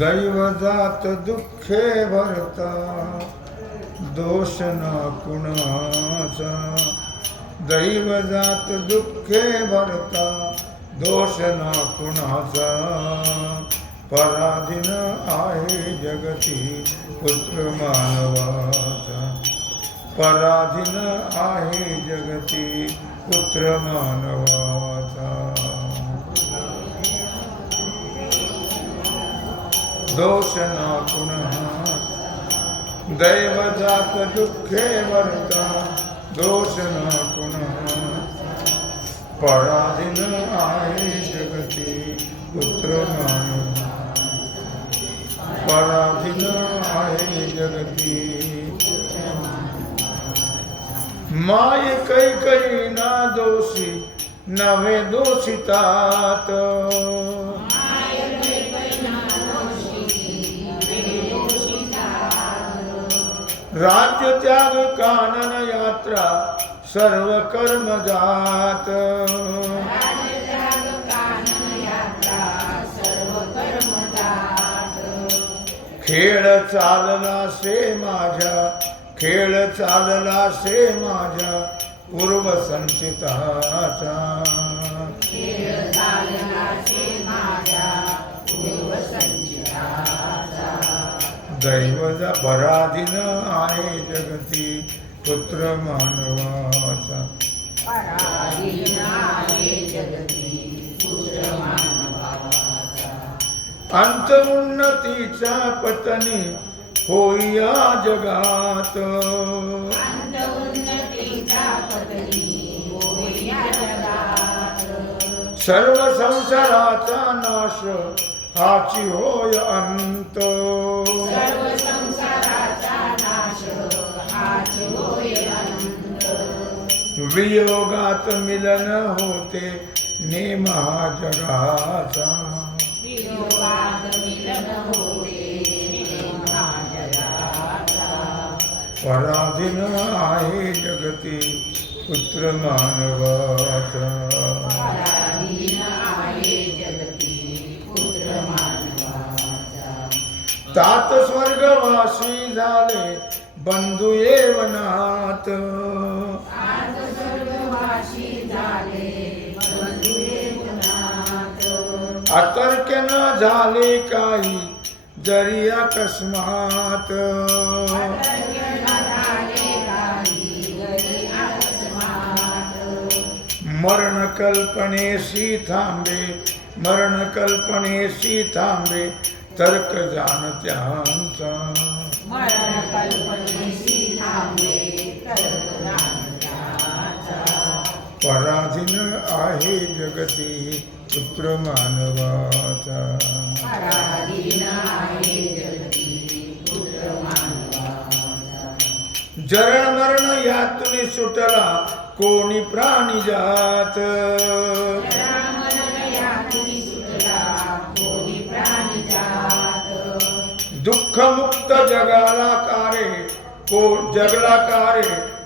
दैवजात दुःखे भरता दोष न कुणाचा दैव जात दुःखे भरता दोष न कुणाचा पराधीन आहे जगती पुत्र मानवाचा. पराधीन आहे जगती पुत्र मानवा दोष न पुनः दैव जात दुःखे वर्ता दोष न पुनः पराधीन आहे जगती पुत्र मानव पराधीन आहे जगती माय कै कै ना दोषी नवे दोषितात। राज्य त्याग कानन यात्रा सर्व कर्म जात. खेळ चालला से माझ्या खेळ चालला से माझ्या पूर्व दैवजा पराधीन आहे जगती पुत्र मानवाचा। अंत उन्नतीच्या पतनी होईया जगात। सर्व संसाराचा नाश हाची होय अंत. वियोगात मिलन होते नेम हा जगाचा. पराधीन आहे जगती पुत्र मानवाचा. तात स्वर्गवासी झाले. बंधू वनात. अतर्क न झाले काही जरी अकस्मात. मरण कल्पनेशी थांबे मरण कल्पनेशी थांबे. तर्क जाण त्यांचा पराधीन आहे जगती पुत्र मानवाचा जरण मरण यातून सुटला कोणी प्राणी जात? दुःख मुक्त जगाला कारे को जगला कारे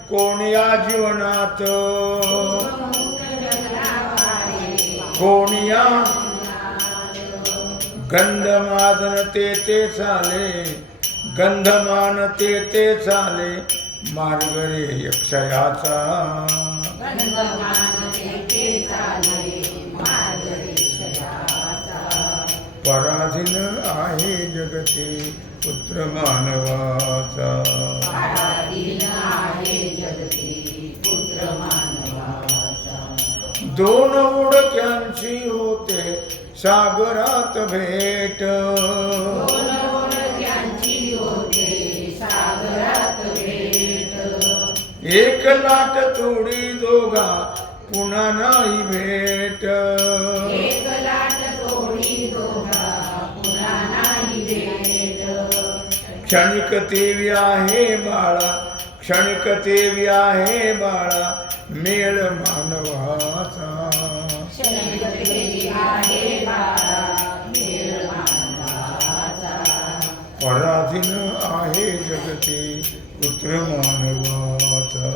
कोण या जीवनात? कोण या गंधमादन ते ते चाले गंधमान ते ते चाले मार्ग रे पराधीन आहे जगती पुत्र मानवाचा. दोन उडक्यांची होते सागरात भेट. एक लाट तोडी दोघा पुन्हा नाही भेट. क्षणिक तेवी आहे बाळा क्षणिक तेवी आहे बाळा मेळ मानवाचा. पराधीन आहे जगती पुत्र मानवाचा.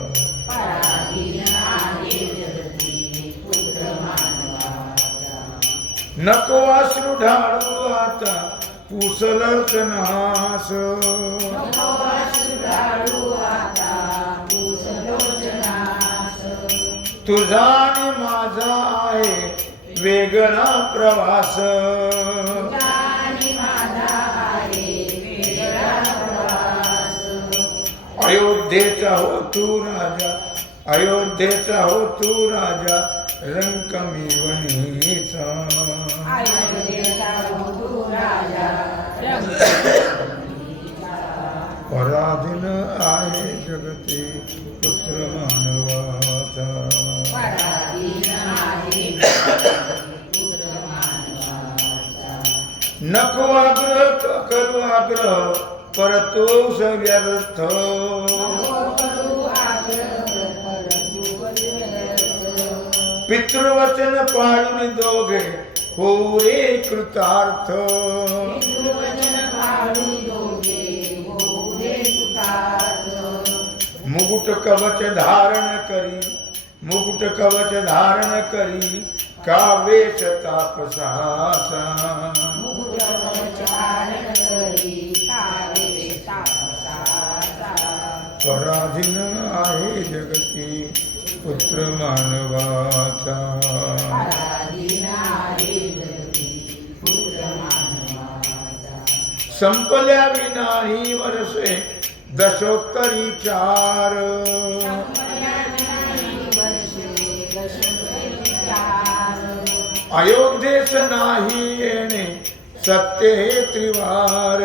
नको अश्रू ढाळू आता पुसल नास तुझा आणि माझा आहे वेगळा प्रवास. अयोध्येचा हो तू राजा अयोध्येचा हो तू राजा रंग वणी वणीचा पराधीन आहे जगते पुत्र मानवाचा। नको आग्रह करू आग्रह परतो व्यर्थ पितृवचन पाळून दोघे हो रे कृतार्थ। मुकुट कवच धारण करी मुकुट कवच धारण करी कावेश तापसाचा पराधीन आहे जगती पुत्र मानवाचा. संपल्या विनाही वर्षे दशोत्तरी चार अयोध्येस नाही येणे सत्य हे त्रिवार।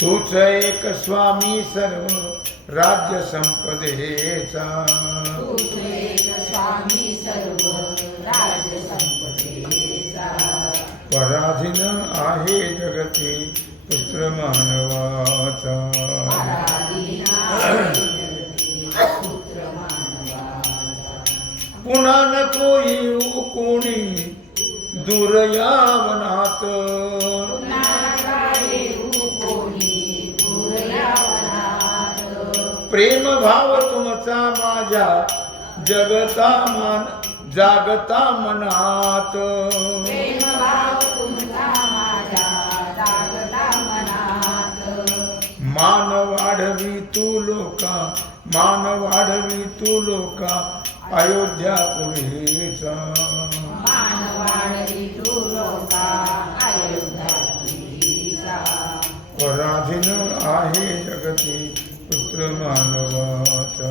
तूच एक स्वामी सर्व राज्य संपदेचा। स्वामी सर्व राज्य संपदेचा। पराधीन आहे जगती पुत्र मानवाचा. पुन्हा नको येऊ कोणी दुर्यावनात. प्रेम भाव तुमचा माझ्या जगता मान जागता मनात. मान वाढवी तू लोका मान वाढवी तू लोका अयोध्या पुरीचा पराधीन आहे जगती पुत्र मानवाचा.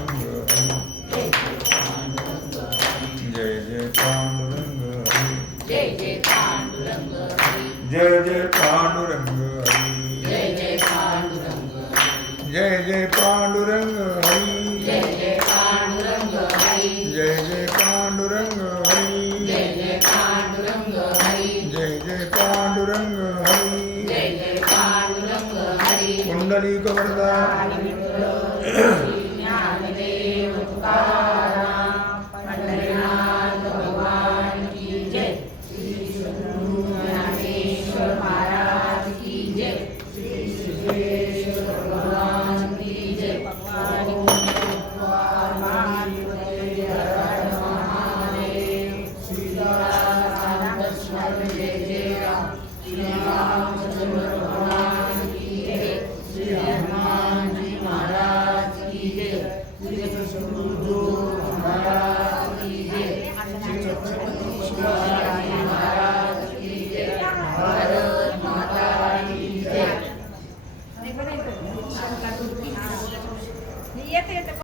जय जय पांडुरंग हरी। जय जय पांडुरंग हरी। जय जय पांडुरंग हरी। जय जय पांडुरंग हरी। कुंडली कवरदा